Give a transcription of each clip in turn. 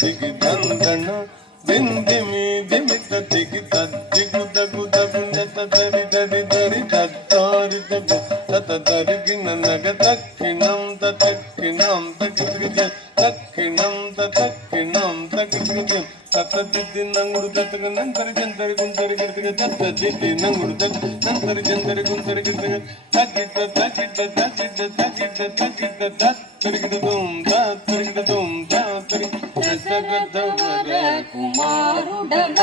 దిగి దందన దిందిమి దిమిత దిగి తద్దిగు దగు దగు నత దరి దరి దరి దరి దగు తత దరిగిన నగ దక్కిణం తక్కిణం తక్కిగ దక్కిణం తక్కిణం తక్కిగ తత దిద్ది నంగుడు తతగ నంతరి జంతరి గుంతరి గిరిగ తత దిద్ది నంగుడు తత నంతరి జంతరి గుంతరి గిరిగ తగిట తగిట తగిట తగిట తగిట తరిగిట దుమ్ తరిగిట దుమ్ తరి దశరథ వర కుమారుడవైతివి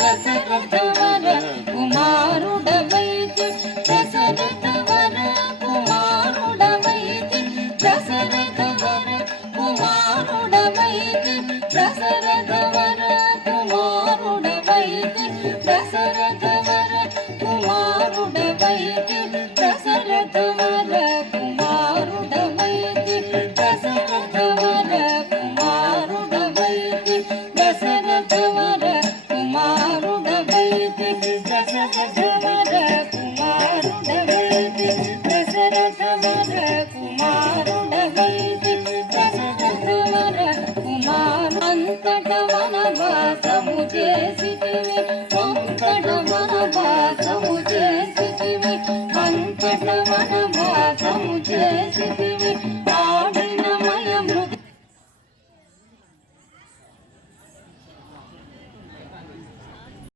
దశరథ వర కుమారుడవైతి దశరథ వర కుమారుడవైతి దశరథ వర కుమారుడవైతి దశరథ వర కుమారుడవైతి దశరథ వర కుమారుడవైతి దశరథ వర కుమారుడవైతి దశరథ వర కుమారుడవైతి దశరథ వర కుమారుడవైతి దశరథ వర కుమారుడవైతి దశరథ వర కుమారుడవైతి